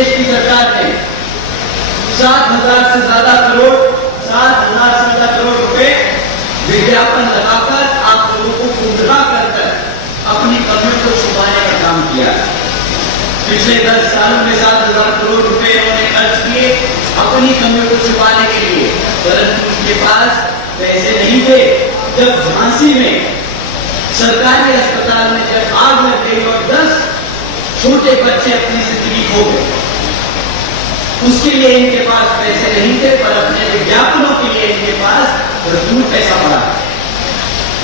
प्रदेश की सरकार ने 7,000 से ज्यादा करोड़ रुपए विज्ञापन लगाकर आप लोगों को गुमराह कर अपनी कमियों को छुपाने का काम किया। पिछले 10 सालों में 7,000 करोड़ रुपए उन्होंने खर्च किए अपनी कमियों को छुपाने के लिए, परंतु उनके पास पैसे नहीं थे। जब झांसी में सरकारी अस्पताल में जब आग लग गई और 10 छोटे बच्चे अपनी जिंदगी खो गए, उसके लिए इनके पास पैसे नहीं थे, पर अपने विज्ञापनों के लिए इनके पास भरपूर पैसा पड़ा।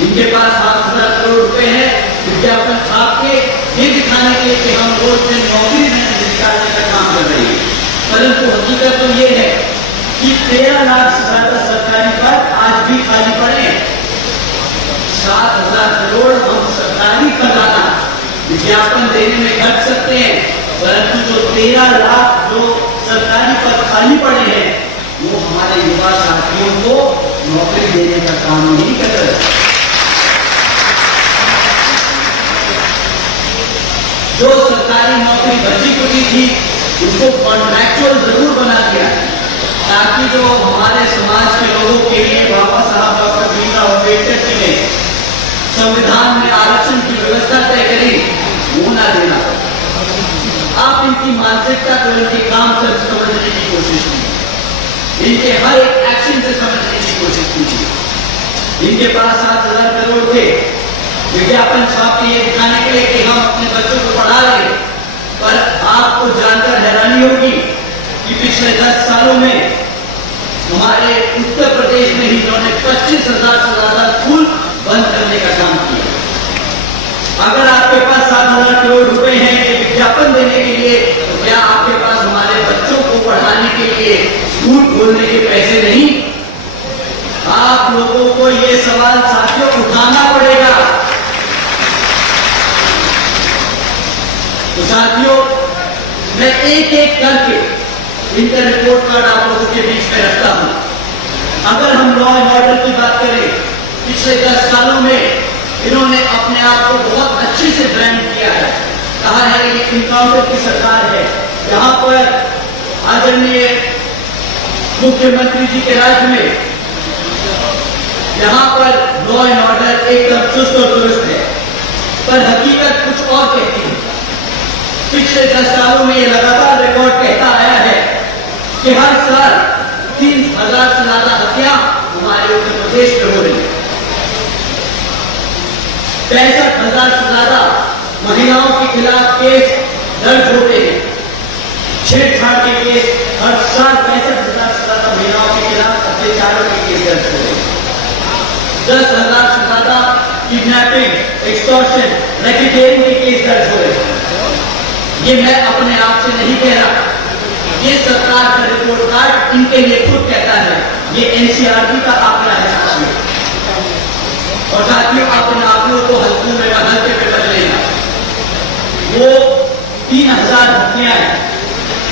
इनके पास 7,000 करोड़ रुपए है विज्ञापन छाप के ये दिखाने के लिए कि हम रोज में नौकरी निकालने का काम कर रहे हैं, परंतु हकीकत तो ये है कि 13 लाख से ज्यादा सरकारी पद आज भी खाली पड़े हैं। 7,000 करोड़ हम सरकारी खजाना विज्ञापन देने में खर्च सकते हैं, परंतु जो 13 लाख जो सरकारी पद खाली पड़े हैं वो हमारे युवा साथियों को नौकरी देने का काम नहीं कर रहे। जो सरकारी नौकरी बची कुची थी उसको कॉन्ट्रैक्चुअल जरूर बना दिया, ताकि जो हमारे समाज के लोगों के लिए बाबा साहब डॉक्टर भीमराव अम्बेडकर जी ने संविधान में आरक्षण की व्यवस्था तय करी वो ना देना। आप इनकी मानसिकता को इनके काम से समझने की कोशिश कीजिए, इनके हर एक एक्शन से समझने की कोशिश कीजिए। इनके पास 7,000 करोड़ थे विज्ञापन छाप के ये दिखाने के लिए कि हम अपने बच्चों को पढ़ा रहे, पर आपको जानकर हैरानी होगी कि पिछले 10 सालों में हमारे उत्तर प्रदेश में ही इन्होंने 25,000 से ज्यादा स्कूल बंद करने का काम किया। अगर आपके पास 7,000 करोड़ रुपए हैं ये विज्ञापन देने के लिए, तो क्या आपके पास हमारे बच्चों को पढ़ाने के लिए स्कूल खोलने के पैसे नहीं? आप लोगों को ये सवाल साथियों उठाना पड़ेगा। तो साथियों, मैं एक एक करके इनका रिपोर्ट कार्ड आप लोगों के बीच में रखता हूं। अगर हम लॉ एंड ऑर्डर की बात करें, पिछले 10 सालों में इन्होंने अपने आप को बहुत अच्छे से ब्रांड किया है, कहा है ये इनकाउंटर की सरकार है। यहाँ पर आदरणीय मुख्यमंत्री जी के राज्य में यहाँ पर लॉ एंड ऑर्डर एकदम चुस्त और दुरुस्त है, पर हकीकत कुछ और कहती है। पिछले 10 सालों में ये लगातार रिकॉर्ड कहता आया है कि हर साल 3,000 से ज्यादा हत्या हमारे उत्तर प्रदेश में हो रही है। 65,000 से ज्यादा महिलाओं के खिलाफ केस दर्ज होते हैं। छेड़छाड़ के केस हर साल 65,000 से ज्यादा महिलाओं के खिलाफ अत्याचारों के केस दर्ज होते हैं। 10,000 से ज्यादा किडनैपिंग, एक्सटॉर्शन, रैकेटियरिंग के केस दर्ज हो रहे हैं। ये मैं अपने आप से नहीं कह रहा, ये सरकार का रिपोर्ट कार्ड इनके लिए खुद कहता है। ये एनसीईआरटी का आंकड़ा है साथियों। और साथियों, अपने आंकड़ों को हल्कों में हल्के पे बदलेगा। वो 3,000 हत्याएं,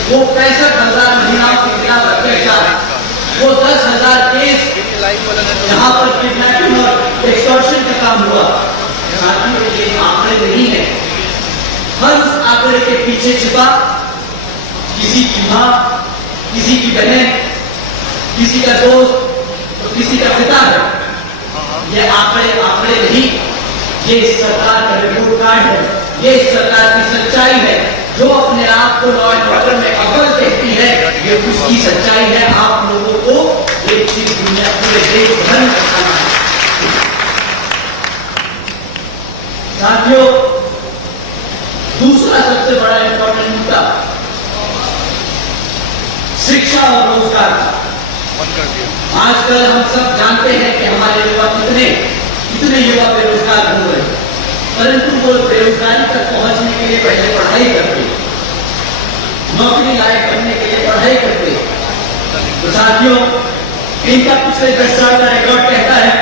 वो 65,000 महिलाओं के खिलाफ अत्याचार, वो 10,000 केस जहां पर किडनैपिंग और एक्सटॉर्शन का काम हुआ, साथियों ये आंकड़े नहीं है। हर उस आंकड़े के पीछे छिपा किसी की मां, किसी की बहन, किसी का दोस्त तो किसी का पिता है। ये आंकड़े नहीं, ये इस सरकार का रिपोर्ट कार्ड है, ये इस सरकार की सच्चाई है। जो अपने आप को लॉ एंड ऑर्डर में अव्वल कहती है, ये उसकी सच्चाई है। आप लोगों को एक चीज दुनिया पूरे देश भर में बताना है। साथियों, दूसरा सबसे बड़ा इंपॉर्टेंट मुद्दा शिक्षा और रोजगार। आजकल हम सब जानते हैं कि हमारे युवा कितने युवा बेरोजगार हो रहे हैं, परंतु वो बेरोजगारी तक पहुंचने के लिए पहले पढ़ाई करते, नौकरी लायक बनने के लिए पढ़ाई करते। तो साथियों, इनका पिछले 10 साल का रिकॉर्ड कहता है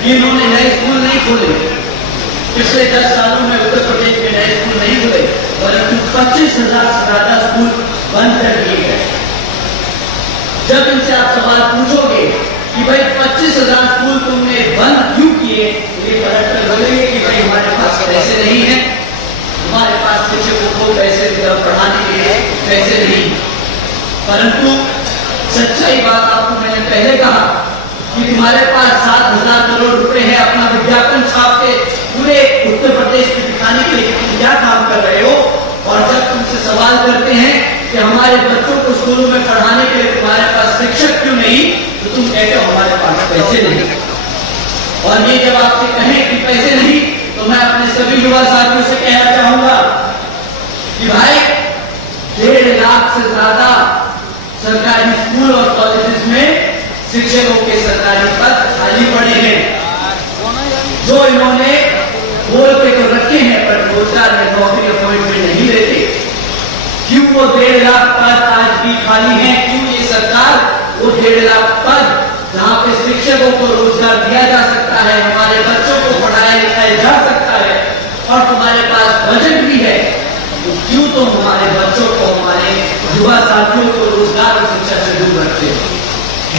कि इन्होंने नए स्कूल नहीं खोले। पिछले 10 सालों में उत्तर प्रदेश में नए स्कूल नहीं खुले, परंतु 25,000 से ज्यादा स्कूल बंद कर दिए गए। जब इनसे आप सवाल पूछोगे कि भाई 25,000 स्कूल तुमने बंद क्यों किए, तो ये पलट कर बोलेंगे कि भाई हमारे पास पैसे नहीं है, हमारे पास शिक्षकों को पैसे पढ़ाने के लिए पैसे नहीं, परंतु सच्चाई बात आपको मैंने पहले कहा कि तुम्हारे पास 7,000 करोड़ रुपए है अपना विज्ञापन छाप के पूरे उत्तर प्रदेश में दिखाने के लिए क्या काम कर रहे हो। और जब तुमसे सवाल करते हैं कि हमारे बच्चों को स्कूलों में पढ़ाने के लिए तुम्हारे पास शिक्षक क्यों नहीं, तो तुम कहते हो हमारे पास पैसे नहीं। और ये जब आपसे कहें कि पैसे नहीं, तो मैं अपने सभी युवा साथियों से कहना चाहूंगा कि भाई 1.5 लाख से ज्यादा सरकारी स्कूल और कॉलेजेस में शिक्षकों के सरकारी पद खाली पड़े हैं, जो इन्होंने बोल के तो रखे हैं पर रोजगार में नौकरी अपॉइंटमेंट नहीं देते। क्यों वो 1.5 लाख पद आज भी खाली हैं? क्यों ये सरकार वो 1.5 लाख पद जहां पे शिक्षकों को रोजगार दिया जा सकता है, हमारे बच्चों को पढ़ाया लिखाया जा सकता है और तुम्हारे पास बजट भी है, तो क्यों तुम हमारे बच्चों को, हमारे युवा साथियों को रोजगार और शिक्षा से दूर रखते हो?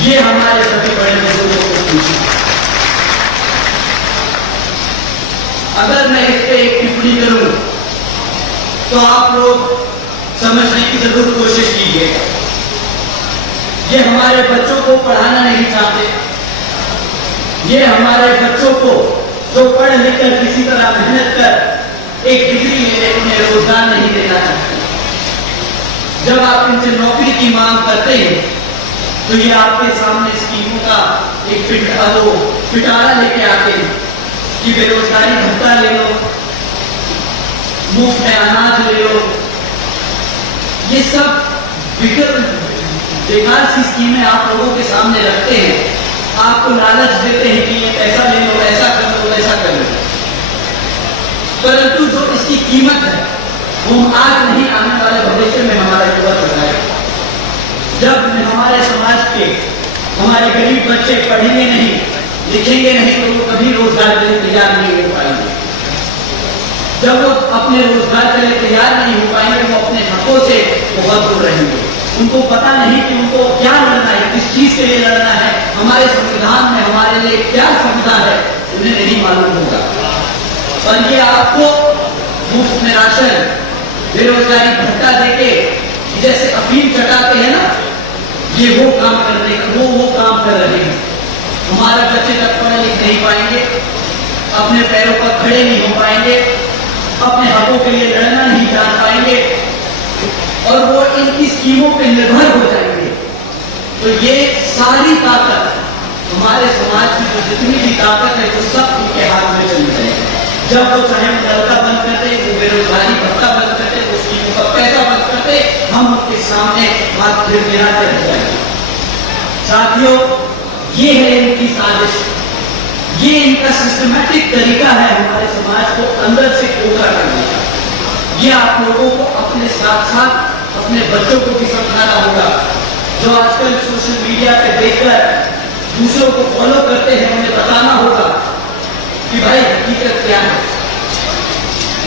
ये हमारे सभी बड़े बुजुर्गों को पूछना। अगर मैं इस पे एक टिप्पणी करूं तो आप लोग समझने की जरूर कोशिश कीजिएगा। ये हमारे बच्चों को पढ़ाना नहीं चाहते, ये हमारे बच्चों को जो पढ़ लिख कर किसी तरह मेहनत कर एक डिग्री ले उन्हें रोजगार नहीं देना चाहते। जब आप इनसे नौकरी की मांग करते हैं तो ये आपके सामने स्कीमों का एक पिटारा लेके आते हैं कि बेरोजगारी भत्ता ले लो, मुफ्त में अनाज ले लो। ये सब बेकार सी स्कीमें आप लोगों के सामने रखते हैं, आपको लालच देते हैं कि ये पैसा ले लो, ऐसा कर लो, ऐसा कर लो। परंतु जो इसकी कीमत है वो आज नहीं, आने वाले भविष्य में हमारा युवा चुकाएगा। जब हमारे समाज के हमारे गरीब बच्चे पढ़ेंगे नहीं, लिखेंगे नहीं, तो वो कभी रोजगार के लिए तैयार नहीं हो पाएंगे। जब वो अपने रोजगार के लिए तैयार नहीं हो पाएंगे, वो अपने हकों से बहुत दूर रहेंगे। उनको पता नहीं कि उनको क्या लड़ना है, किस चीज के लिए लड़ना है, हमारे संविधान में हमारे लिए क्या सुविधा है, उन्हें नहीं मालूम होगा। और ये आपको मुफ्त में राशन, बेरोजगारी भत्ता देके जैसे अफीम चटाते हैं ना, ये वो काम करने का वो काम कर रहे हैं। हमारे बच्चे तक पढ़ लिख नहीं पाएंगे, अपने पैरों पर खड़े नहीं हो पाएंगे, अपने हकों के लिए लड़ना नहीं जान पाएंगे और वो इनकी स्कीमों पे निर्भर हो जाएंगे। तो ये सारी ताकत हमारे समाज की जो जितनी भी ताकत है वो सब उनके हाथ में चली जाएगी। जब वो चाहे मुआवजा बंद करते, वो बेरोजगारी भत्ता बंद करते, वो स्कीमों का पैसा बंद करते, हम उनके सामने हाथ गिराते रह जाएंगे। साथियों, ये है इनकी साजिश, ये इनका सिस्टमैटिक तरीका है हमारे समाज को अंदर से खोखला करने का। ये आप लोगों को अपने साथ साथ अपने बच्चों को भी समझाना होगा, जो आजकल सोशल मीडिया पे देखकर दूसरों को फॉलो करते हैं, उन्हें बताना होगा कि भाई हकीकत क्या है।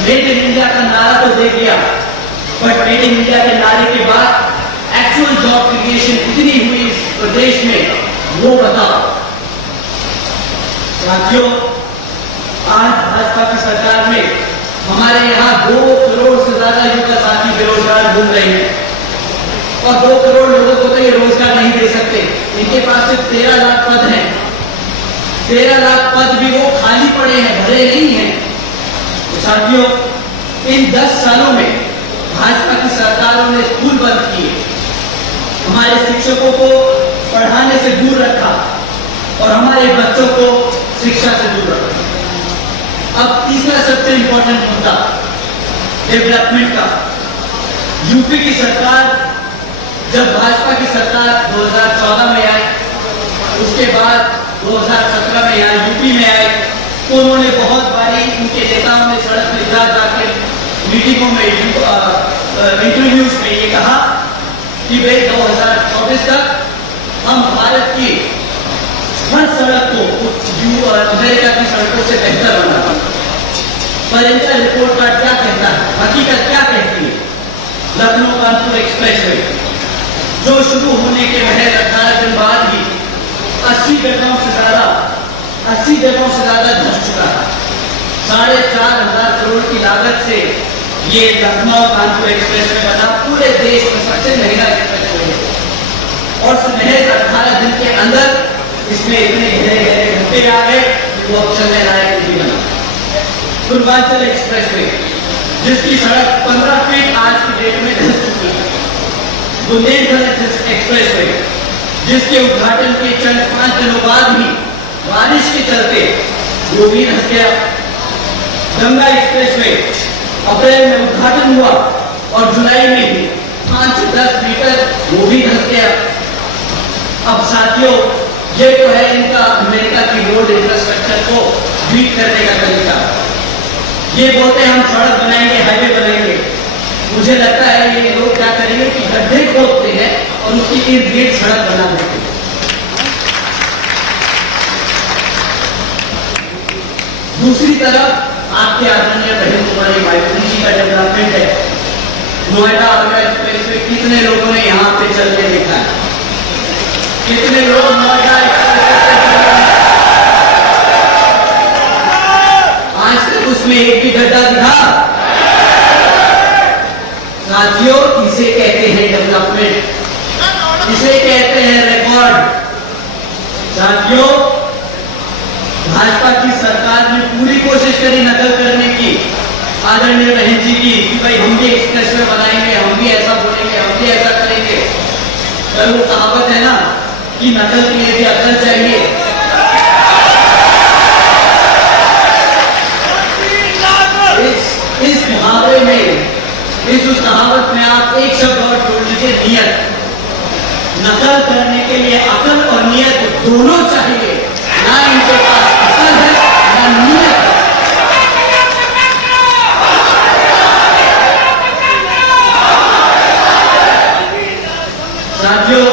मेड इन इंडिया का नारा तो दे दिया, बट मेड इन इंडिया के नारे के बाद एक्चुअल जॉब क्रिएशन कितनी हुई इस प्रदेश में, वो बताओ। साथियों, आज भाजपा की सरकार में हमारे यहाँ 2 करोड़ से ज्यादा युवा साथी बेरोजगार घूम रहे हैं और 2 करोड़ लोगों को तो ये रोजगार नहीं दे सकते। इनके पास सिर्फ 13 लाख पद हैं। 13 लाख पद भी वो खाली पड़े हैं, भरे नहीं हैं। तो साथियों, इन 10 सालों में भाजपा की सरकारों ने स्कूल बंद किए, हमारे शिक्षकों को पढ़ाने से दूर रखा और हमारे बच्चों को शिक्षा से दूर रखा। अब तीसरा सबसे इंपॉर्टेंट मुद्दा डेवलपमेंट का। यूपी की सरकार, जब भाजपा की सरकार 2014 में आई, उसके बाद 2017 में यहाँ यूपी में आई, तो उन्होंने बहुत बारी उनके नेताओं ने सड़क पर जाकर मीटिंगों में, इंटरव्यूज में ये कहा कि भाई 2024 तक हम भारत की हर सड़क को अमेरिका की सड़कों से बेहतर बनाते। पर इनका रिपोर्ट कार्ड क्या कहता है, हकीकत क्या कहती है? लखनऊ कानपुर एक्सप्रेस वे जो शुरू होने के महज 18 दिन बाद ही 80 जगहों से ज्यादा धंस चुका है। 4,500 करोड़ की लागत से ये लखनऊ कानपुर एक्सप्रेस वे बना, पूरे देश में सबसे महंगा एक्सप्रेस वे है। और महज 18 दिन के अंदर इसमें इतने गहरे गहरे घंटे आ गए कि वो अब चलने लायक नहीं बना। पूर्वांचल एक्सप्रेस वे, जिसकी सड़क 15 फीट आज की डेट में धंस चुकी है। बुंदेलखंड एक्सप्रेस वे, जिसके उद्घाटन के चंद 5 दिनों बाद ही बारिश के चलते वो भी धंस गया। गंगा एक्सप्रेस वे, अप्रैल में उद्घाटन हुआ और जुलाई में ही 5 से 10 मीटर वो भी धंस गया। अब साथियों, ये तो है इनका अमेरिका की रोड इंफ्रास्ट्रक्चर को बीट करने का तरीका। ये बोलते हैं हम सड़क बनाएंगे, हाईवे बनाएंगे। मुझे लगता है ये लोग क्या करेंगे कि गड्ढे खोदते हैं और उसकी इर्द गिर्द सड़क बना देते हैं। दूसरी तरफ आपके आदरणीय बहन कुमारी मायावती जी का डेवलपमेंट है। नोएडा आगरा एक्सप्रेस वे कितने लोगों ने यहाँ पे चल के देखा है? कितने लोग नोएडा आज तक उसमें एक भी गड्ढा दिखा? साथियों, इसे कहते हैं डेवलपमेंट, इसे कहते हैं रिकॉर्ड। साथियों, भाजपा की सरकार ने पूरी कोशिश करी नकल करने की आदरणीय बहन जी की कि भाई हम भी एक्सप्रेस वे बनाएंगे, हम भी ऐसा बोलेंगे, हम भी ऐसा करेंगे। पर वो कहावत है ना कि नकल के लिए भी अकल चाहिए। इस मुहावरे में, उस कहावत में आप एक शब्द और जोड़ लीजिए, नियत। नकल करने के लिए अकल और नियत दोनों चाहिए। ना इनके पास अकल है ना नियत है। साथियों,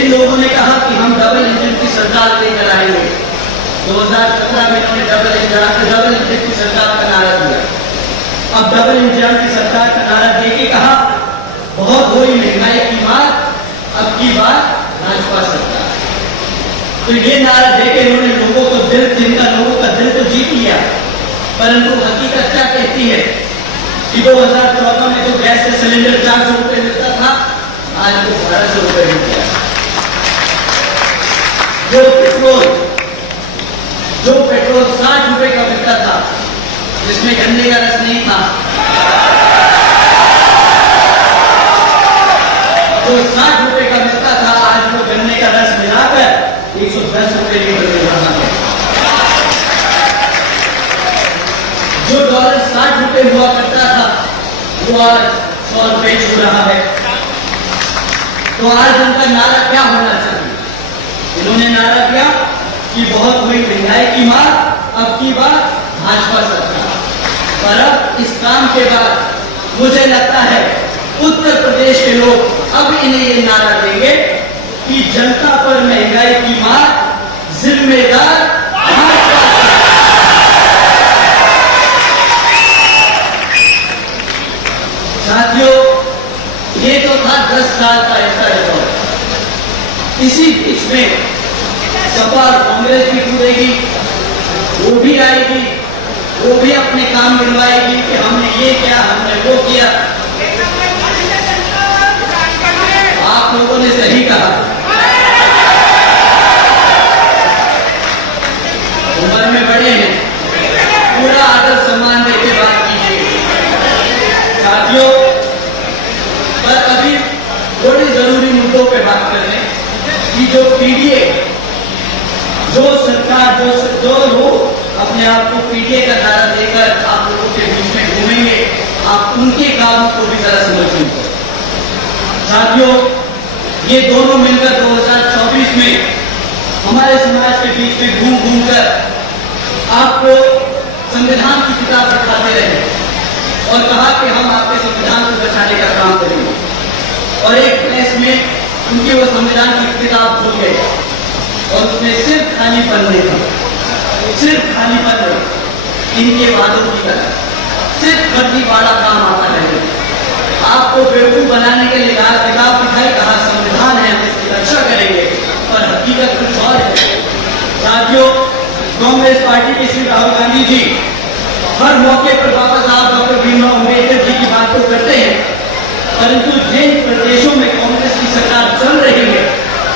इन लोगों ने कहा कि हम डबल इंजन की सरकार लेकर आएंगे। 2017 में इन्होंने डबल इंजन की सरकार का नारा दिया। अब डबल इंजन की सरकार का नारा देके कहा बहुत हुई महंगाई की बात, अब की बात भाजपा सरकार। तो ये नारा देके इन्होंने लोगों को लोगों का दिल तो जीत लिया, परंतु हकीकत क्या कहती है कि 2014 में तो गैस का सिलेंडर 400 रुपए मिलता था, आज तो 1200 रुपए मिल गया। जो पेट्रोल 60 रुपए का मिलता था, जिसमें गन्ने का रस नहीं था, जो 60 रुपए का मिलता था, आज वो गन्ने का रस मिलाकर 110 रुपए लीटर मिल रहा है। जो डॉलर 60 रुपए हुआ करता था, वो आज 100 रुपए छू रहा है। तो आज उनका नारा क्या होना चाहिए? इन्होंने नारा दिया कि बहुत हुई महंगाई की मार, अब की बात भाजपा सरकार। पर अब इस काम के बाद मुझे लगता है उत्तर प्रदेश के लोग अब इन्हें ये नारा देंगे कि जनता पर महंगाई की मार, जिम्मेदार भाजपा। साथियों, ये तो था 10 साल का ऐसा रिकॉर्ड। इसी बीच में सपा और कांग्रेस भी कूदेगी, वो भी आएगी, वो भी अपने काम गिनवाएगी कि हमने ये किया, हमने वो किया। आप लोगों ने सही कहा, उम्र में बड़े हैं, पूरा आदर सम्मान देके बात कीजिए। साथियों, पर अभी थोड़ी जरूरी मुद्दों पे बात कर लें कि जो पीडीए, जो सरकार, जो लोग अपने आप को पीडीए का नारा देकर आप लोगों के बीच में घूमेंगे, आप उनके कामों को भी जरा समझिए। साथियों, ये दोनों मिलकर 2024 में हमारे समाज के बीच में घूम घूम कर आपको संविधान की किताब दिखाते रहे और कहा कि हम आपके संविधान को बचाने का काम करेंगे। और एक प्रेस में उनकी वो संविधान की किताब खुल गई और उसमें सिर्फ खाली पन्ने था, सिर्फ खाली पन्ने, इनके वादों की तरह सिर्फ फर्जीवाड़ा काम आता है। आपको बेवकूफ बनाने के लिए किताब दिखाई, कहा संविधान है, हम इसकी रक्षा करेंगे, पर हकीकत कुछ और है। साथियों, कांग्रेस पार्टी के श्री राहुल गांधी जी हर मौके पर बाबा साहब डॉक्टर जिन प्रदेशों में कांग्रेस की सरकार चल रही है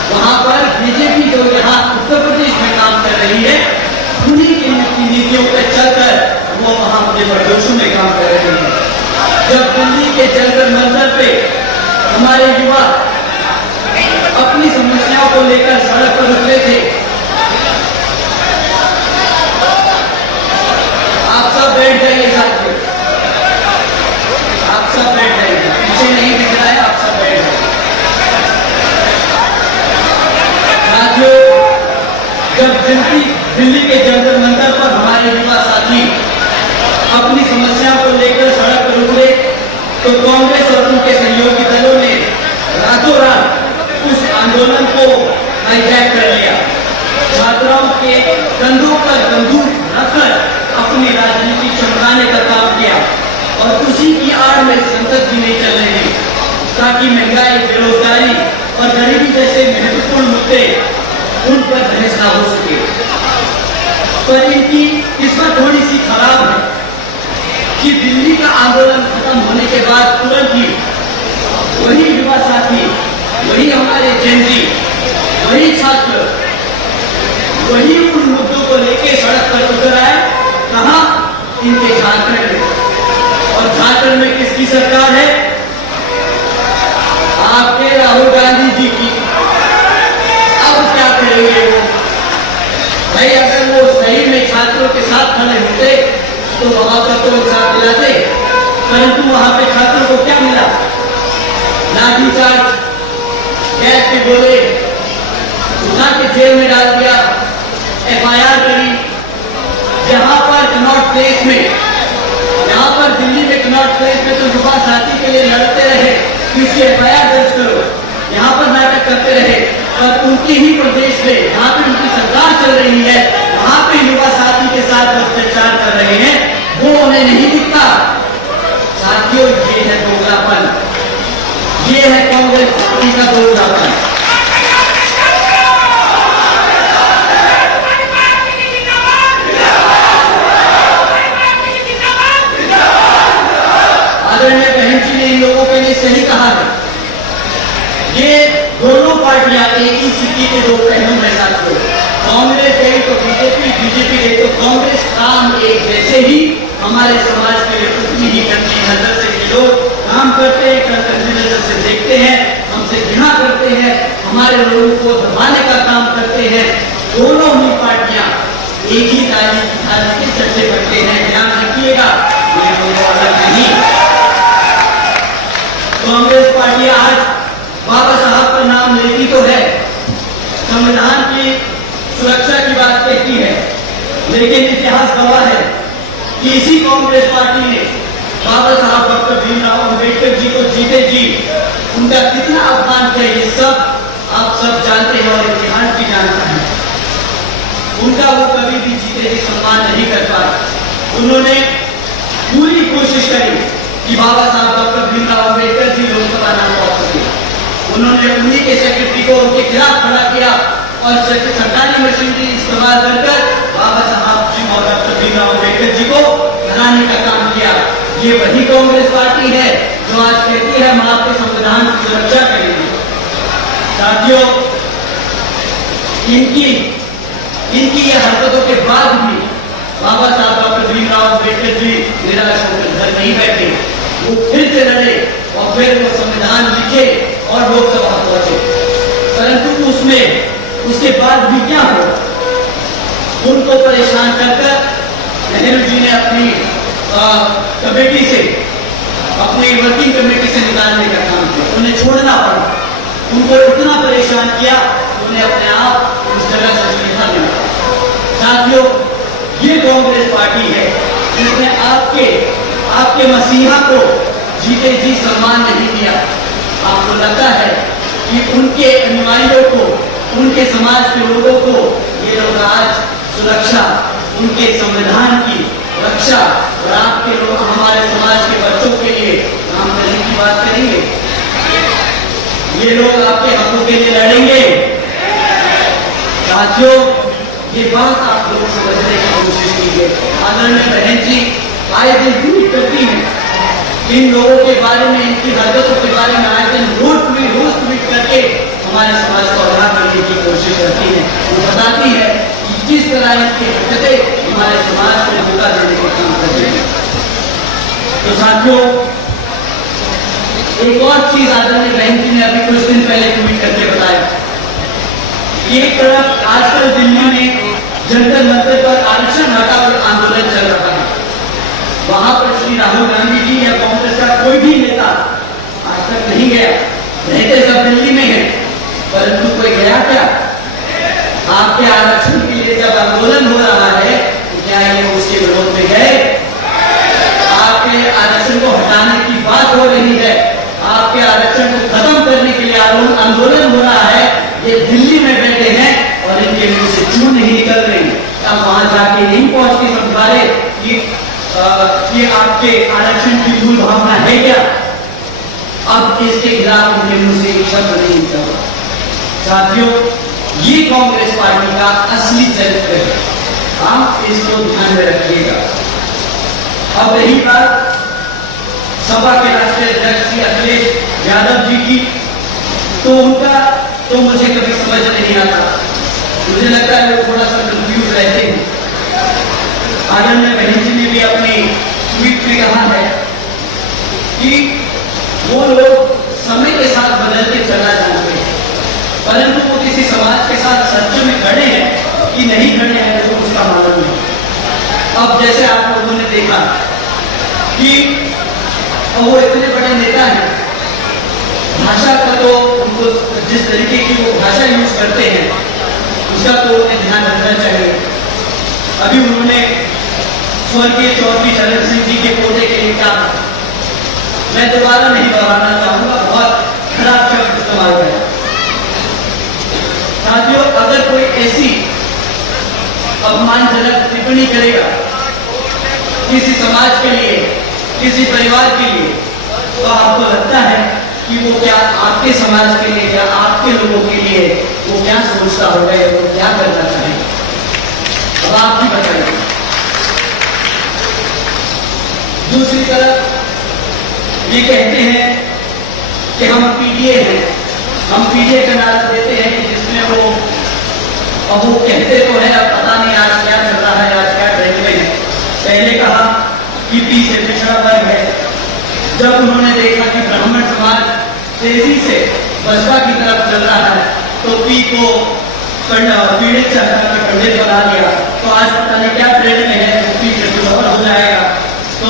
वहां पर बीजेपी जो यहाँ उत्तर प्रदेश में काम कर रही है उन्हीं की नीतियों पर चलकर वो वहां अपने प्रदेशों में काम कर रहे हैं। जब दिल्ली के जंतर मंतर पे हमारे युवा अपनी समस्याओं को लेकर सड़क पर उतरे थे, आप सब बैठ जाइए साथियों, आप सब बैठ जाइए, पीछे नहीं दिख रहा है, आप सब बैठ जाइए साथियों। जब दिल्ली के जंतर मंतर पर हमारे युवा साथी अपनी समस्याओं को लेकर सड़क पर उतरे तो कांग्रेस और उनके सहयोगी दलों ने रातों रात उस आंदोलन को हाईजैक कर लिया। छात्राओं के कंधों पर बंदूक रखकर अपनी राजनीति चमकाने का काम किया और उसी की आड़ में संसद भी नहीं चल रही ताकि महंगाई, बेरोजगारी और गरीबी जैसे महत्वपूर्ण मुद्दे उन पर बहस ना हो सके। पर इनकी किस्मत थोड़ी सी खराब है कि दिल्ली का आंदोलन खत्म होने के बाद तुरंत ही वही युवा साथी, वही हमारे जेनजी, वही छात्र, वही उन मुद्दों को लेकर सड़क पर उतर आए। कहां? इनके झारखंड में। और झारखंड में किसकी सरकार है? आपके राहुल गांधी जी की। अब क्या करेंगे वो? भाई अगर वो सही में छात्रों के साथ खड़े होते तो वहां पर तो इंसाफ दिलाते, परंतु वहां पे छात्रों को क्या मिला? लाठीचार्ज, गैस के गोले उठा के जेल में डाल दिया, एफआईआर करी। जहां पर कनॉट प्लेस में, यहाँ पर दिल्ली में कनॉट प्लेस में तो युवा साथी के लिए लड़ते रहे कि इसकी एफआईआर दर्ज करो, यहाँ पर नाटक करते रहे। पर उनके ही प्रदेश में जहाँ पे उनकी सरकार चल रही है वहां पे युवा साथी के साथ अत्याचार कर रहे हैं, वो उन्हें नहीं दिखता। साथियों, ये है दोगलापन, ये है कांग्रेस पार्टी का दोगलापन। आदरणीय बहन जी ने इन लोगों के लिए सही कहा है, ये दोनों पार्टियां एक ही सिक्के के दो पहलू हैं साथियों। कांग्रेस गई तो बीजेपी, बीजेपी गई तो कांग्रेस। काम एक जैसे ही हमारे समाज के लिए उतनी ही गंदी नजर से लोग काम करते हैं, गंदी नजर से देखते हैं, हमसे घृणा करते हैं, हमारे लोगों को दबाने का काम करते हैं। दोनों ही पार्टियां एक ही थाली के चर्चे करते हैं, ध्यान रखिएगा, ये दोनों अलग नहीं। कांग्रेस पार्टी आज बाबा साहब का नाम लेती तो है, संविधान की सुरक्षा की बात कहती है, लेकिन इतिहास गवाह है कि इसी कांग्रेस पार्टी ने बाबा साहब डॉक्टर भीमराव अम्बेडकर जी को जीते जी उनका कितना अपमान किया, ये सब आप सब जानते हैं और इतिहास भी जानता है। उनका वो कभी भी जीते जी सम्मान नहीं कर पाए। उन्होंने पूरी कोशिश करी कि बाबा साहब डॉक्टर भीमराव अम्बेडकर जी लोकसभा ना पहुंच सके। उन्होंने उन्हीं के सेक्रेटरी को उनके खिलाफ खड़ा किया और सरकारी मशीनरी इस्तेमाल कर बाबा साहब जी और डॉक्टर भीमराव अम्बेडकर जी को हराने का काम किया। ये वही कांग्रेस पार्टी है जो आज कहती है हम आपके संविधान की सुरक्षा करेंगे। साथियों, इनकी ये हरकतों के बाद भी बाबा साहब डॉक्टर भीमराव अम्बेडकर जी निराश होकर घर नहीं बैठे, वो फिर से लड़े और फिर वो संविधान लिखे और लोकसभा पहुंचे। परंतु उसके बाद भी क्या हो, उनको परेशान कर नेहरू जी ने अपनी कमेटी से, अपनी वर्किंग कमेटी से निकालने का काम किया। उन्हें छोड़ना पड़ा, उनको इतना परेशान किया, उन्हें अपने आप उस जगह से इस्तीफा देना। साथियों, ये कांग्रेस पार्टी है जिसने आपके मसीहा को जीते जी सम्मान नहीं दिया। आपको लगता है कि उनके अनुयायियों को, उनके समाज के लोगों को ये लोग आज सुरक्षा, उनके संविधान की रक्षा और आपके लोग हमारे समाज के बच्चों के लिए काम करने की बात करेंगे? ये लोग आपके हकों के लिए लड़ेंगे? साथियों, ये बात आप लोग समझने की कोशिश कीजिए। आदरणीय बहन जी आए दिन ट्वीट करती हैं इन लोगों के बारे में, इनकी हरकतों के बारे में आए दिन रोज ट्वीट करके हमारे समाज को आगाह करने की कोशिश करती है। वो बताती है कि किस तरह इनकी हरकतें हमारे समाज को धोखा देने का काम कर रही है। तो साथियों, एक और चीज आदरणीय बहन जी ने अभी कुछ दिन पहले ट्वीट करके बताया। एक तरफ आजकल दिल्ली में जंतर मंतर पर आरक्षण हटाओ आंदोलन चल रहा है, वहां पर श्री राहुल गांधी जी या कांग्रेस का कोई भी नेता आज तक नहीं गया। रहते सब दिल्ली में है, परंतु कोई गया क्या? आपके आरक्षण के लिए जब आंदोलन हो रहा है तो क्या ये उसके विरोध में गए? आपके आरक्षण को हटाने की बात हो रही है, आपके आरक्षण को खत्म करने के लिए आंदोलन हो रहा है, ये दिल्ली में बैठे हैं और इनके मुंह से क्यों नहीं निकल रही? अब वहां जाके नहीं पहुंच के समझाए कि आपके आरक्षण की मूल भावना है क्या? अब इसके खिलाफ उनके मुंह से एक शब्द नहीं निकला। साथियों, ये कांग्रेस पार्टी का असली चरित्र है, आप इसको ध्यान में रखिएगा। अब रही बात सपा के राष्ट्रीय अध्यक्ष श्री अखिलेश यादव जी की, तो उनका तो मुझे कभी समझ नहीं आता। मुझे लगता है वो थोड़ा सा कंफ्यूज रहते हैं। आदरणीय बहन जी ने भी अपनी ट्वीट में कहा है कि वो लोग समय के साथ बदलते चला जाते हैं, परंतु वो किसी समाज के साथ सच में खड़े हैं कि नहीं खड़े हैं तो उसका मालूम नहीं। अब जैसे आप लोगों ने देखा कि वो इतने बड़े नेता हैं, भाषा का तो उनको जिस तरीके की वो भाषा यूज करते हैं उसका तो उन्हें ध्यान रखना चाहिए। अभी उन्होंने स्वर्गीय चौधरी चरण सिंह जी के पोते के लिए कहा, मैं दोबारा नहीं दोहराना चाहूंगा, बहुत खराब शब्द इस्तेमाल किया। साथियों, अगर कोई ऐसी अपमानजनक टिप्पणी करेगा किसी समाज के लिए, किसी परिवार के लिए, तो आपको लगता है कि वो क्या आपके समाज के लिए या आपके लोगों के लिए वो क्या सोचता होगा या वो क्या करना चाहेगा? अब आप भी बताइए। दूसरी तरफ ये कहते हैं कि हम पीडीए हैं, हम पीडीए का नारा देते हैं कि जिसमें अब वो कहते तो है, अब पता नहीं आज क्या चल रहा है, आज क्या ट्रेंड में है। पहले कहा कि पी से पिछड़ा वर्ग है, जब उन्होंने देखा कि ब्राह्मण समाज तेजी से बसपा की तरफ चल रहा है तो पी को पीड़ित से हटा के पंडित बना दिया, तो आज पता नहीं क्या ट्रेंड में है, तो पी से कुछ और हो जाएगा। तो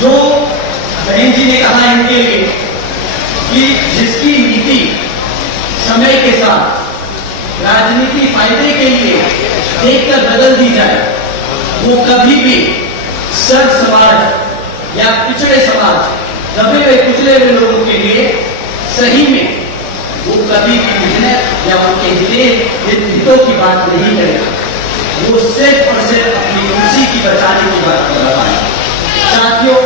जो बहन जी ने कहा इनके लिए कि जिसकी नीति समय के साथ राजनीति फायदे के लिए देखकर बदल दी जाए, वो कभी भी सर्व समाज या पिछड़े समाज, दबे हुए कुचले हुए लोगों के लिए सही में वो कभी भी मेहनत या उनके हितों की बात नहीं करेगा। वो सिर्फ और सिर्फ अपनी कुर्सी की बचाने की बात कर रहा है। साथियों,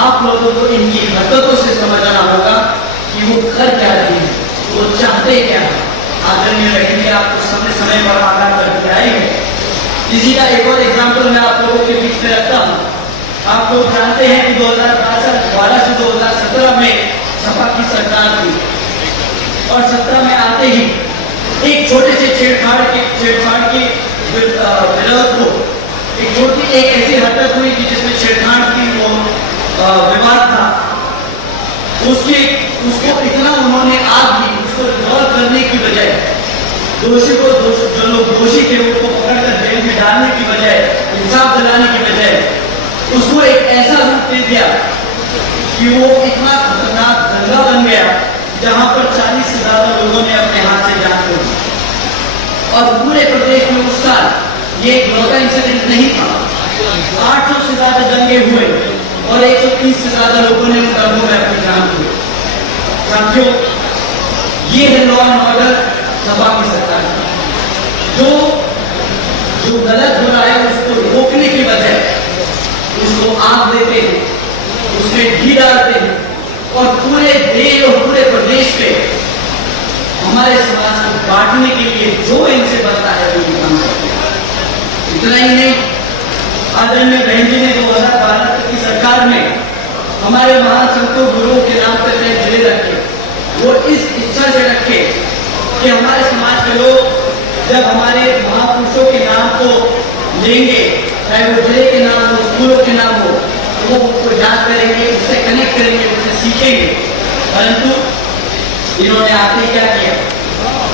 आप लोगों को इनकी हरकतों से समझना होगा कि वो कर क्या रही है, वो चाहते क्या है। आदरणीय रहेंगे, आपको समय समय पर आगाह करके आएंगे। इसी का एक और एग्जाम्पल मैं आप लोगों के बीच में रखता हूँ। आप लोग जानते हैं कि 2012 से 2017 में सपा की सरकार थी और 17 में आते ही एक छोटे से छेड़छाड़ के विरोध को एक ऐसी हरकत हुई कि जिसमें छेड़छाड़ की वो विवाद था, उसको इतना उन्होंने आग दी, उसको रिजॉल्व करने की बजाय दोषी को जो लोग दोषी थे उनको पकड़कर जेल में डालने की बजाय, इंसाफ दिलाने की बजाय उसको एक ऐसा रूप दे दिया कि वो इतना खतरनाक दंगा बन गया जहां पर 40 से ज्यादा लोगों ने अपने हाथ से जान खो दी। और पूरे प्रदेश में उस साल ये इकलौता इंसिडेंट नहीं था, 800 से ज्यादा दंगे हुए और 130 से ज्यादा लोगों ने उन दंगों में अपनी जान खो। साथियों, ये है लॉ एंड ऑर्डर सपा की सरकार। जो गलत हो रहा है उसको रोकने की बजाय उसको आग देते हैं, उसमें घी डालते हैं और पूरे देश और पूरे प्रदेश पे हमारे समाज को बांटने के लिए जो इनसे बनता है वो काम करते हैं। इतना ही नहीं, आदरणीय बहन जी ने 2012 की सरकार में हमारे महान संतों गुरुओं के नाम पर जुड़े रखे, वो इस इच्छा से रखे कि हमारे समाज के लोग जब हमारे महापुरुषों के नाम को लेंगे, चाहे वो जिले के नाम हो, स्कूलों के नाम हो, तो वो उनको याद करेंगे, उससे कनेक्ट करेंगे, उससे सीखेंगे। परंतु इन्होंने आते क्या किया,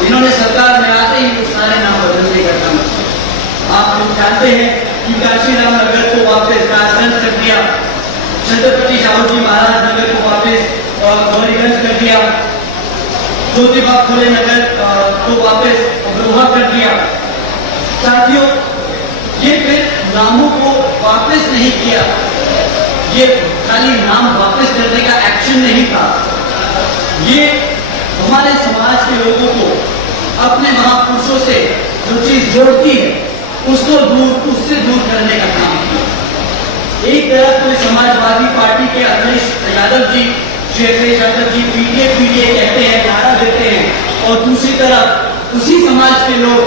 इन्होंने सरकार में आते ही वो सारे नाम बदलने का काम किया। आप लोग जानते हैं कि काशीराम नगर को वापस राजगंज कर दिया, छत्रपति शाहू महाराज नगर को वापस गौरीगंज कर दिया, ज्योतिबा फुले नगर को वापस अमरोहा कर दिया। साथियों, ये फिर नामों को वापस नहीं किया, ये खाली नाम वापस करने का एक्शन नहीं था, ये हमारे समाज के लोगों को अपने महापुरुषों से जो चीज जोड़ती है उससे दूर करने का काम किया। एक तरफ तो समाजवादी पार्टी के अखिलेश यादव जी, अखिलेश यादव जी पीटीए कहते हैं, नारा देते हैं, और दूसरी तरफ उसी समाज के लोग,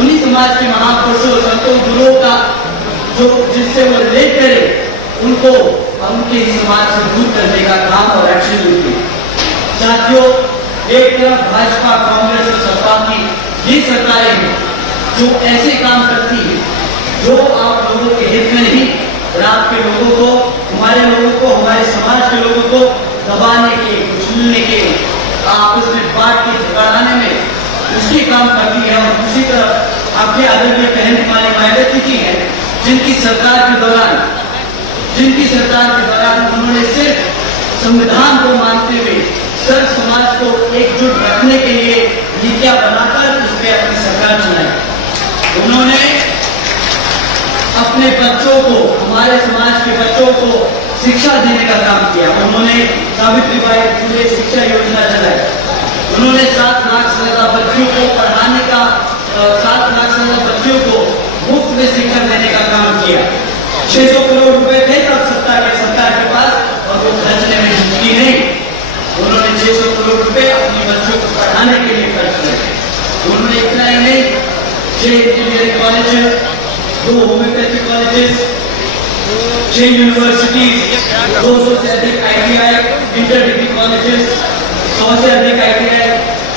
उन्हीं समाज के महापुरुषों संतों गुरुओं का जो जिससे वो रिलेट करे, उनको उनके समाज से दूर करने का काम और एक्शन लेते हैं। साथियों, एक तरफ भाजपा, कांग्रेस और सपा की ये सरकारें हैं जो ऐसे काम करती है जो आप लोगों के हित में नहीं, और आपके लोगों को, हमारे लोगों को, हमारे समाज के लोगों को दबाने के, कुचलने के, आपस में बांट के झगड़ाने में उसकी काम करती है। और दूसरी तरफ आपके आदरणीय बहन हमारी मायावती जी हैं, जिनकी सरकार के दौरान उन्होंने सिर्फ संविधान को मानते हुए सर्व समाज को एकजुट रखने के लिए नीतियां बनाकर उस पर अपनी सरकार चलाई। उन्होंने अपने बच्चों को, हमारे समाज के बच्चों को शिक्षा देने का काम किया। उन्होंने सावित्रीबाई फुले शिक्षा योजना चलाई। उन्होंने 7 लाख से ज्यादा बच्चों को पढ़ाने का, 7 लाख से ज्यादा बच्चों को मुफ्त में शिक्षा देने का काम किया। 600 करोड़ रुपए थे तब सरकार के पास, और वो खर्चने में झुकी नहीं। उन्होंने 600 करोड़ रुपए अपने बच्चों को पढ़ाने के लिए खर्च किए। उन्होंने इतना ही नहीं, 6 engineering colleges, 2 homeopathy colleges, 6 universities, 200 से अधिक ITI इंटर डिग्री कॉलेजेस, 100 से अधिक ITI,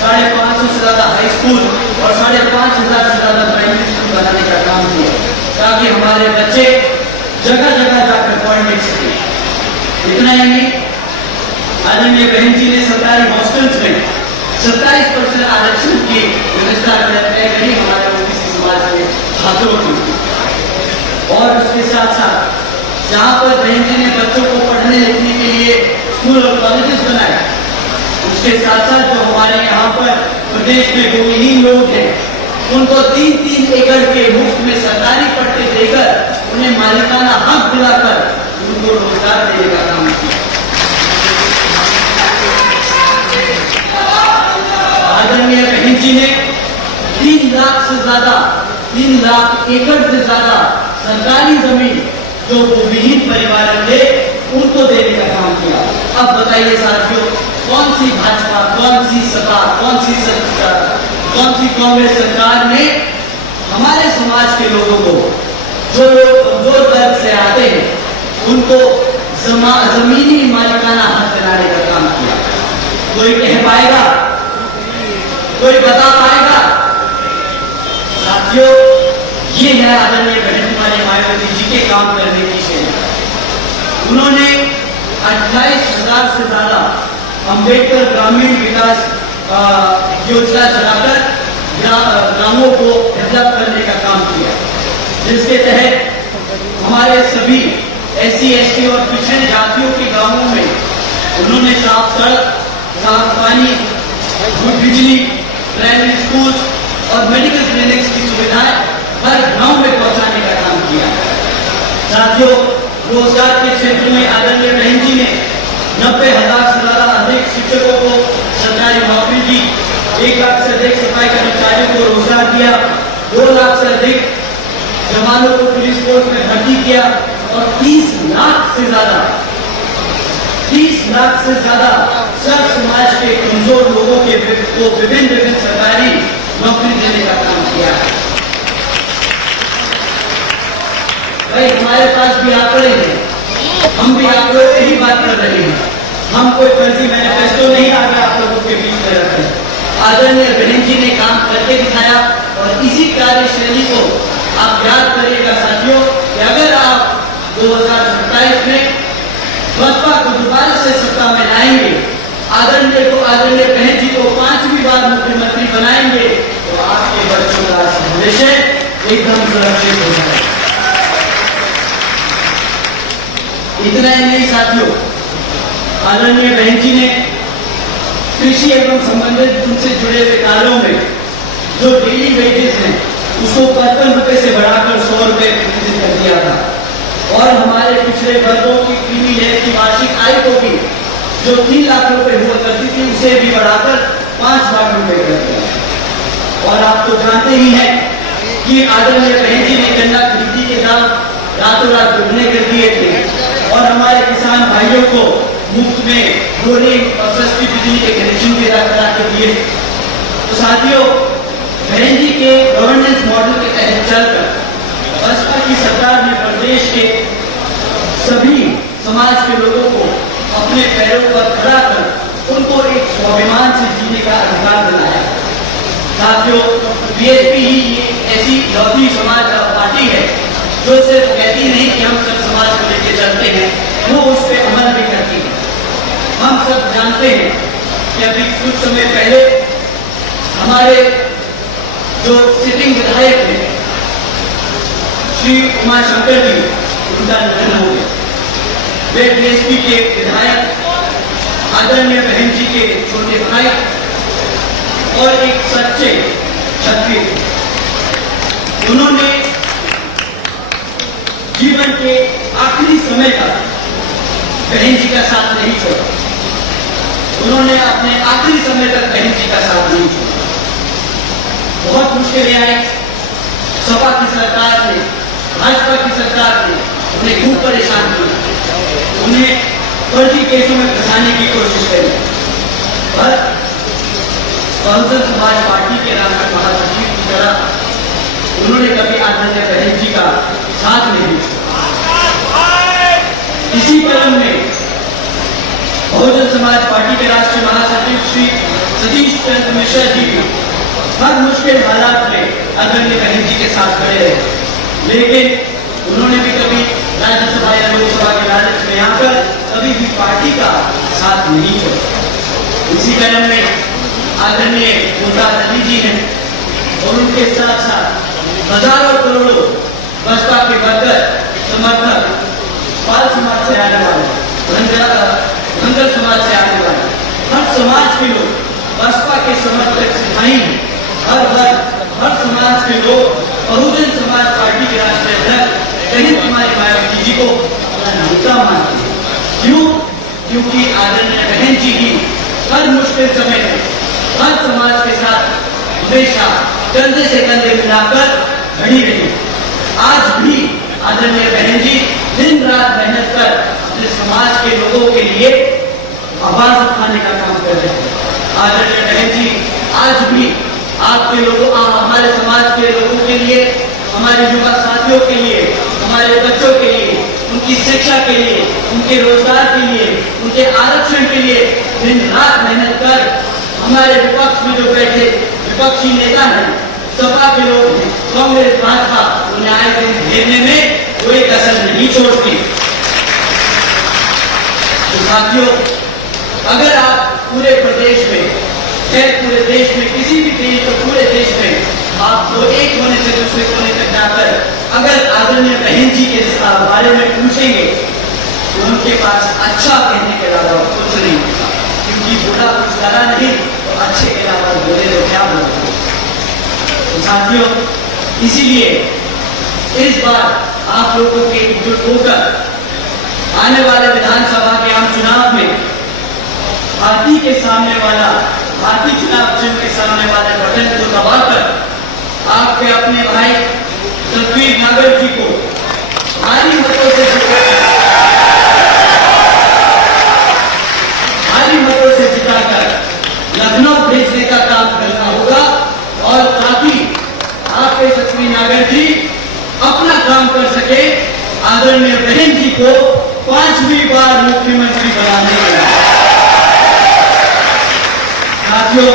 550 से ज्यादा हाई स्कूल और 5,500 से ज्यादा प्राइमरी स्कूल बनाने का काम किया, ताकि हमारे बच्चे जगह जगह जाकर पढ़ने सके। इतना ही नहीं, आदरणीय बहन जी ने सरकारी हॉस्टल्स में 27% आरक्षण की व्यवस्था करी हमारे ओबीसी समाज के छात्रों की। और उसके साथ साथ जहाँ पर बहन जी ने बच्चों को पढ़ने लिखने के लिए स्कूल और कॉलेजेस बनाए, उसके साथ साथ जो हमारे यहाँ पर प्रदेश में भूमिहीन लोग हैं, उनको 3-3 एकड़ के मुफ्त में सरकारी पट्टे देकर उन्हें मालिकाना हक दिलाकर उनको रोजगार देने का काम किया। आदरणीय बहन जी ने 3 लाख एकड़ से ज्यादा सरकारी जमीन जो भूमिहीन परिवार थे उनको देने का काम किया। अब बताइए साथियों, कौन सी भाजपा, कौन सी सपा, कौन सी कांग्रेस सरकार ने हमारे समाज के लोगों को, जो लोग कमजोर वर्ग से आते हैं, उनको जमीनी मालिकाना हक दिलाने का काम किया? कोई कह पाएगा? कोई बता पाएगा? साथियों, ये है आदरणीय बहन कुमारी मायावती जी के काम करने की शैली। उन्होंने 28,000 से ज्यादा अंबेडकर ग्रामीण विकास योजना चलाकर ग्रामों को डेवलप करने का काम किया, जिसके तहत हमारे सभी SC, ST और पिछड़े जातियों के गांवों में उन्होंने साफ सड़क, साफ पानी, बिजली, प्राइमरी स्कूल और मेडिकल क्लिनिक्स की सुविधाएं हर गांव में पहुंचाने का काम किया। साथियों, रोजगार के क्षेत्र में आदरणीय बहन जी ने 90,000 से ज्यादा अधिक शिक्षकों को सरकारी नौकरी दी, 1 लाख से अधिक सफाई कर्मचारियों को रोजगार दिया, 2 लाख से अधिक जवानों को पुलिस फोर्स में भर्ती किया और 30 लाख से ज्यादा सब समाज के कमजोर लोगों के को विभिन्न सरकारी नौकरी देने का काम किया। भाई, हमारे पास भी आंकड़े हैं, हम भी आप लोगों से ही बात कर रहे हैं। हम कोई फर्जी मैनिफेस्टो नहीं आगे आप लोगों के बीच में रख रहे। आदरणीय बहन जी ने काम करके दिखाया और इसी कार्यशैली को आप याद करिएगा साथियों कि अगर आप 2027 में बसपा को दोबारा से सत्ता में लाएंगे, आदरणीय बहन जी को 5वीं बार मुख्यमंत्री बनाएंगे तो आपके बच्चों का भविष्य एकदम सुरक्षित हो जाएगा। इतना ही नहीं साथियों, आदरणीय बहन जी ने कृषि एवं संबंधित उनसे जुड़े हुए कार्यों में जो डेली वेजेस हैं उसको 55 रुपए से बढ़ाकर 100 रुपए प्रतिदिन कर दिया था और हमारे पिछड़े वर्गों की क्रीमी लेयर की वार्षिक आय को भी जो 3 लाख रुपए हुआ करती थी उसे भी बढ़ाकर 5 लाख रुपए कर दिया। और आप तो जानते ही हैं कि आदरणीय बहन जी ने गन्ना खरीदी के दाम रातों रात दुगने कर दिए थे और हमारे किसान भाइयों को मुफ्त में बोरिंग और सस्ती बिजली के कनेक्शन भी करा के दिए। तो साथियों, बहन जी के गवर्नेंस मॉडल के तहत चलकर बसपा की सरकार ने प्रदेश के सभी समाज के लोगों को अपने पैरों पर खड़ा कर उनको एक स्वाभिमान से जीने का अधिकार दिलाया। साथियों, बीएसपी ही ऐसी लौती समाज पार्टी है जो सिर्फ कहती नहीं कि हम सब समाज को लेकर चलते हैं, वो उस पर अमल भी करती है। हम सब जानते हैं कि अभी कुछ समय पहले हमारे जो सिटिंग विधायक थे श्री उमाशंकर जी, उनका निधन हो गया। वे बीएसपी के विधायक, आदरणीय बहन जी के छोटे भाई और एक सच्चे क्षत्रिय। उन्होंने जीवन के आखिरी समय तक बहन जी का साथ नहीं छोड़ा। उन्होंने अपने आखिरी समय तक बहन जी का साथ नहीं छोड़ा। बहुत मुश्किलें आई, सपा की सरकार ने, भाजपा की सरकार ने उन्हें खूब परेशान किया, उन्हें फर्जी केसों में फंसाने की कोशिश करी, पर बहुजन समाज पार्टी के राष्ट्रीय महासचिव की तरह उन्होंने कभी आदरणीय बहन जी का साथ नहीं छोड़ा। इसी क्रम में बहुजन समाज पार्टी के राष्ट्रीय महासचिव श्री सतीश चंद्र मिश्रा जी भी हर मुश्किल हालात में आदरणीय बहन जी के साथ खड़े रहे, लेकिन उन्होंने भी कभी राज्यसभा या लोकसभा के लालच में आकर कभी भी पार्टी का साथ नहीं छोड़ा। इसी क्रम में आदरणीय गोटा नदी जी हैं और उनके साथ साथ हजारों करोड़ों बसपा के वर्कर, समर्थक, पाल समाज से आने वाले, धनगर समाज से आने वाले, हर समाज के लोग बसपा के समर्थक सिपाही हैं। हर समाज के लोग बहुजन समाज पार्टी के राष्ट्रीय अध्यक्ष शहीद कुमारी मायावती जी को अपना नेता मानते हैं। क्यों? क्योंकि आदरणीय बहन जी ही हर मुश्किल समय में हर समाज के साथ हमेशा कंधे से कंधे मिलाकर खड़ी रही। आज भी आदरणीय बहन जी दिन रात मेहनत कर अपने समाज के लोगों के लिए आवाज उठाने का काम कर रहे हैं। आदरणीय बहन जी आज भी आपके लोगों, हमारे समाज के लोगों के लिए, हमारे युवा साथियों के लिए, हमारे बच्चों के लिए, उनकी शिक्षा के लिए, उनके रोजगार के लिए, उनके आरक्षण के लिए दिन रात मेहनत कर हमारे विपक्ष में जो बैठे विपक्षी नेता हैं, सपा के लोग हैं, कांग्रेस भाजपा, उन्हें आए दिन घेरने में कोई कसर नहीं छोड़ती। तो साथियों, अगर आप पूरे प्रदेश में, पूरे देश में, किसी भी देश तो पूरे देश में आपको एक कोने से दूसरे कोने तक जाकर अगर आदरणीय बहन जी के बारे में पूछेंगे तो उनके पास अच्छा कहने के अलावा कुछ नहीं, क्योंकि बुरा कुछ करा नहीं तो अच्छे के अलावा बोले तो क्या बोले। तो साथियों, इसीलिए इस बार आप लोगों के एकजुट होकर आने वाले विधानसभा के आम चुनाव में पार्टी के सामने वाला, भारतीय चुनाव चिन्ह के सामने वाले बटन को दबाकर आपके अपने भाई सतवीर नागर जी को भारी मतों से जिताकर लखनऊ भेजने का काम करना होगा और ताकि आपके सतवीर नागर जी अपना काम कर सके, आदरणीय बहन जी को 5वीं बार मुख्यमंत्री बनाने का। साथियों,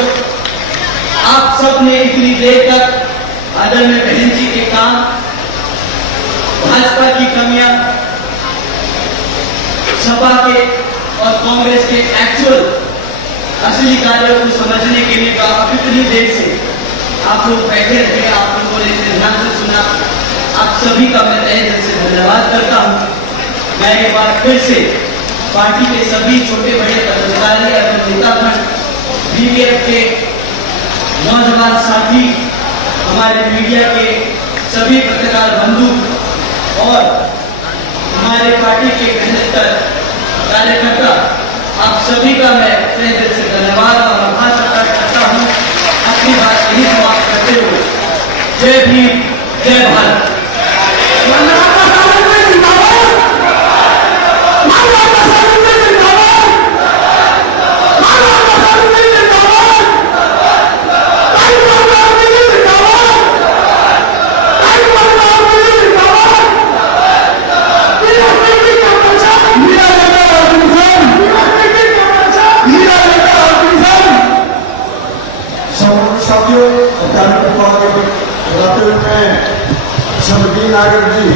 आप सब ने इतनी देर तक आदरणीय बहन जी के काम, भाजपा की कमियां, सपा के और कांग्रेस के एक्चुअल असली कार्यों को समझने के लिए आप इतनी देर से आप लोग बैठे रहे, आप लोगों ने इतने ध्यान से सुना, आप सभी का मैं तहे दिल से धन्यवाद करता हूं। मैं ये बात फिर से पार्टी के सभी छोटे बड़े पदाधिकारी और नेतागण, बीवीएफ के नौजवान साथी, हमारे मीडिया के सभी पत्रकार बंधु और हमारे पार्टी के मेहनत कार्यकर्ता, आप सभी का मैं तहे दिल से धन्यवाद और आभार प्रकट करता हूं। अपनी बात यही समाप्त करते हुए जय भीम, जय भारत। साथियों, नागर जी,